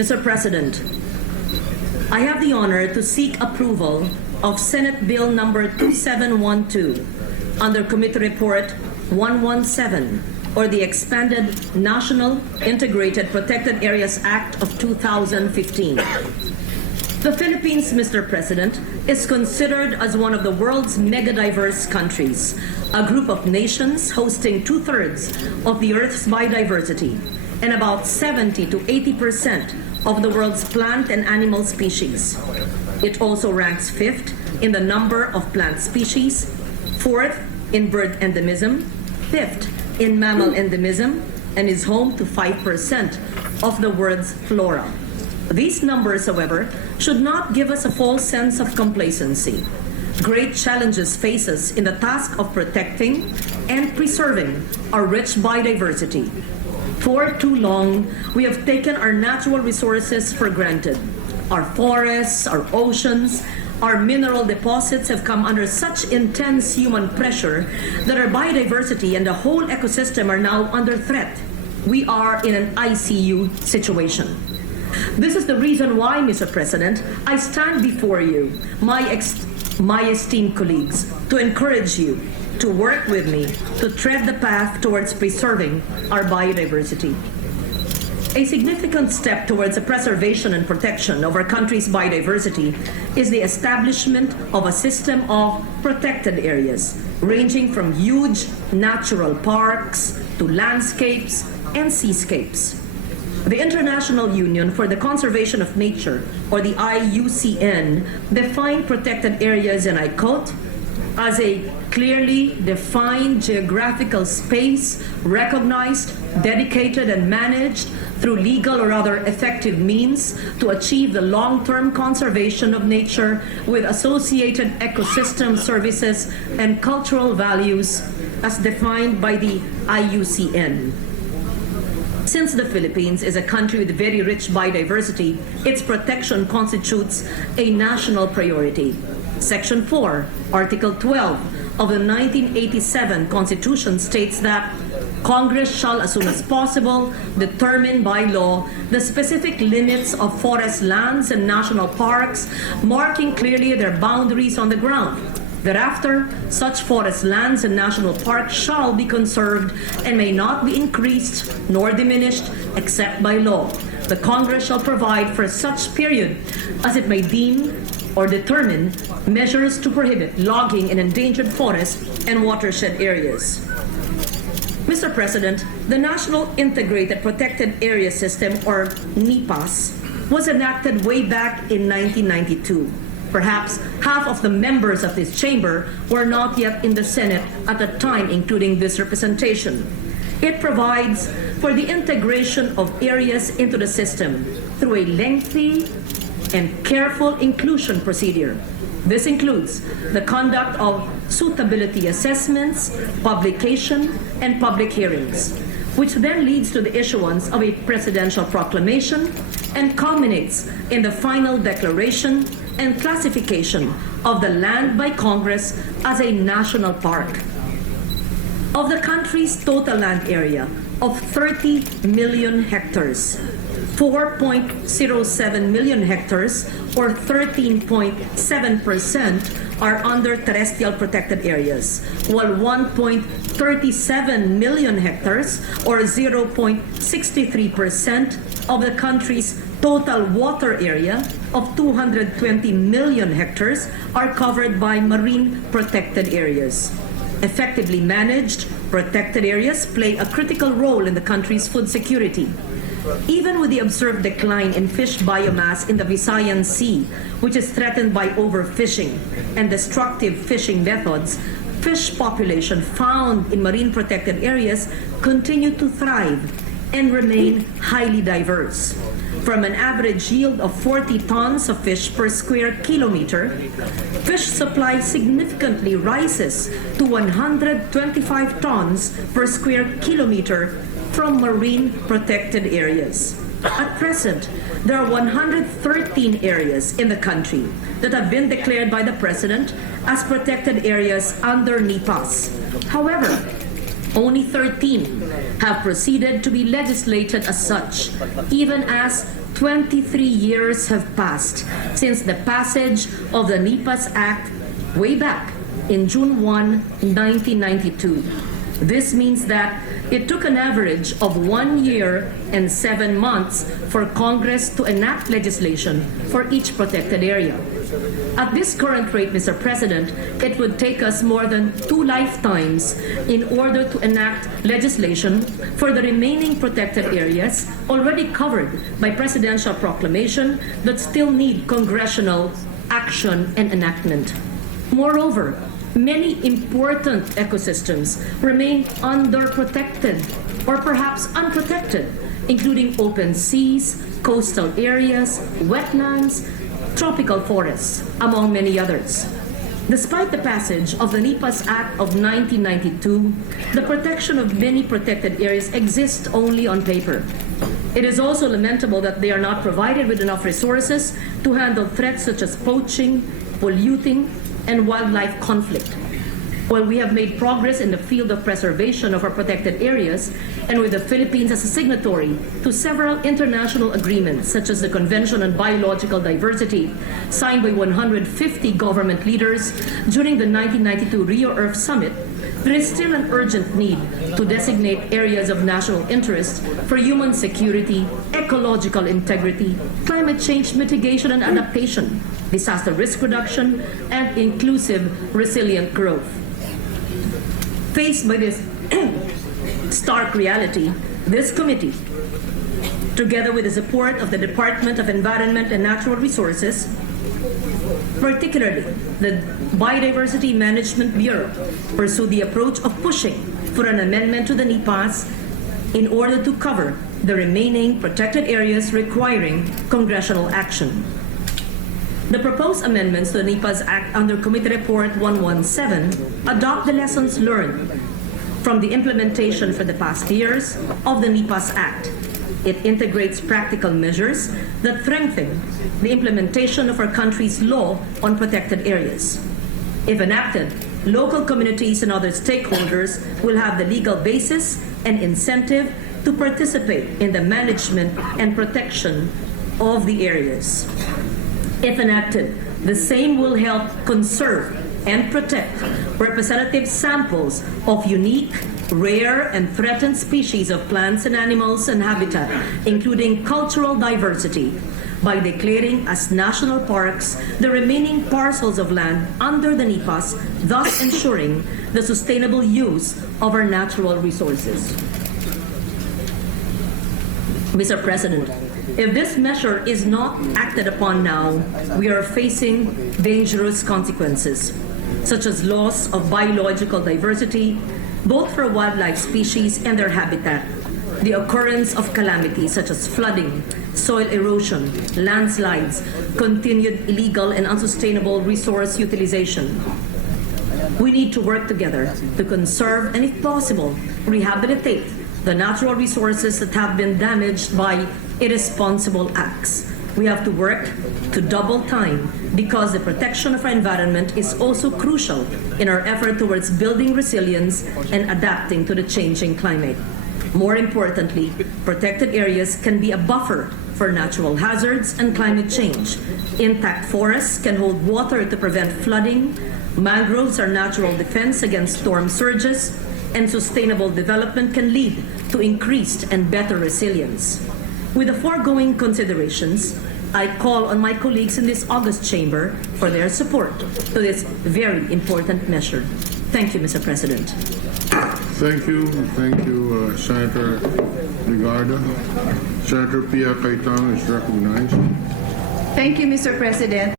Mr. President, I have the honor to seek approval of Senate Bill number 2712 under Committee Report 117, or the expanded National Integrated Protected Areas Act of 2015. The Philippines, Mr. President, is considered as one of the world's mega-diverse countries, a group of nations hosting 2/3 of the Earth's biodiversity and about 70 to 80% of the world's plant and animal species. It also ranks 5th in the number of plant species, 4th in bird endemism, 5th in mammal endemism, and is home to 5% of the world's flora. These numbers, however, should not give us a false sense of complacency. Great challenges face us in the task of protecting and preserving our rich biodiversity. For too long, we have taken our natural resources for granted. Our forests, our oceans, our mineral deposits have come under such intense human pressure that our biodiversity and the whole ecosystem are now under threat. We are in an ICU situation. This is the reason why, Mr. President, I stand before you, my esteemed colleagues, to encourage you to work with me to tread the path towards preserving our biodiversity. A significant step towards the preservation and protection of our country's biodiversity is the establishment of a system of protected areas, ranging from huge natural parks to landscapes and seascapes. The International Union for the Conservation of Nature, or the IUCN, defined protected areas, and I quote, as a clearly defined geographical space, recognized, dedicated, and managed through legal or other effective means to achieve the long-term conservation of nature with associated ecosystem services and cultural values as defined by the IUCN. Since the Philippines is a country with very rich biodiversity, its protection constitutes a national priority. Section 4, Article 12 of the 1987 Constitution states that Congress shall, as soon as possible, determine by law the specific limits of forest lands and national parks, marking clearly their boundaries on the ground. Thereafter, such forest lands and national parks shall be conserved and may not be increased nor diminished except by law. The Congress shall provide for such period as it may deem or determine measures to prohibit logging in endangered forests and watershed areas. Mr. President, the National Integrated Protected Area System, or NIPAS, was enacted way back in 1992. Perhaps half of the members of this chamber were not yet in the Senate at the time, including this representation. It provides for the integration of areas into the system through a lengthy and careful inclusion procedure. This includes the conduct of suitability assessments, publication, and public hearings, which then leads to the issuance of a presidential proclamation and culminates in the final declaration and classification of the land by Congress as a national park. Of the country's total land area of 30 million hectares, 4.07 million hectares, or 13.7%, are under terrestrial protected areas, while 1.37 million hectares, or 0.63%, of the country's total water area of 220 million hectares are covered by marine protected areas. Effectively managed, protected areas play a critical role in the country's food security. Even with the observed decline in fish biomass in the Visayan Sea, which is threatened by overfishing and destructive fishing methods, fish population found in marine protected areas continue to thrive and remain highly diverse. From an average yield of 40 tons of fish per square kilometer, fish supply significantly rises to 125 tons per square kilometer from marine protected areas. At present, there are 113 areas in the country that have been declared by the President as protected areas under NIPAS. However, only 13 have proceeded to be legislated as such, even as 23 years have passed since the passage of the NIPAS Act way back in June 1, 1992. This means that it took an average of 1 year and 7 months for Congress to enact legislation for each protected area. At this current rate, Mr. President, it would take us more than 2 lifetimes in order to enact legislation for the remaining protected areas already covered by presidential proclamation that still need congressional action and enactment. Moreover, many important ecosystems remain underprotected or perhaps unprotected, including open seas, coastal areas, wetlands, tropical forests, among many others. Despite the passage of the NIPAS Act of 1992, the protection of many protected areas exists only on paper. It is also lamentable that they are not provided with enough resources to handle threats such as poaching, polluting, and wildlife conflict. While we have made progress in the field of preservation of our protected areas, and with the Philippines as a signatory to several international agreements, such as the Convention on Biological Diversity, signed by 150 government leaders during the 1992 Rio Earth Summit, there is still an urgent need to designate areas of national interest for human security, ecological integrity, climate change mitigation and adaptation, disaster risk reduction, and inclusive, resilient growth. Faced by this stark reality, this committee, together with the support of the Department of Environment and Natural Resources, particularly the Biodiversity Management Bureau, pursued the approach of pushing for an amendment to the NIPAS in order to cover the remaining protected areas requiring congressional action. The proposed amendments to the NIPAS Act under Committee Report 117 adopt the lessons learned from the implementation for the past years of the NIPAS Act. It integrates practical measures that strengthen the implementation of our country's law on protected areas. If enacted, local communities and other stakeholders will have the legal basis and incentive to participate in the management and protection of the areas. If enacted, the same will help conserve and protect representative samples of unique, rare, and threatened species of plants and animals and habitat, including cultural diversity, by declaring as national parks the remaining parcels of land under the NIPAS, thus ensuring the sustainable use of our natural resources. Mr. President, if this measure is not acted upon now, we are facing dangerous consequences, such as loss of biological diversity, both for wildlife species and their habitat, the occurrence of calamities such as flooding, soil erosion, landslides, continued illegal and unsustainable resource utilization. We need to work together to conserve and, if possible, rehabilitate the natural resources that have been damaged by irresponsible acts. We have to work to double time because the protection of our environment is also crucial in our effort towards building resilience and adapting to the changing climate. More importantly, protected areas can be a buffer for natural hazards and climate change. Intact forests can hold water to prevent flooding. Mangroves are natural defense against storm surges, and sustainable development can lead to increased and better resilience. With the foregoing considerations, I call on my colleagues in this august chamber for their support to this very important measure. Thank you, Mr. President. Thank you, Senator Legarda. Senator Pia Cayetano is recognized. Thank you, Mr. President.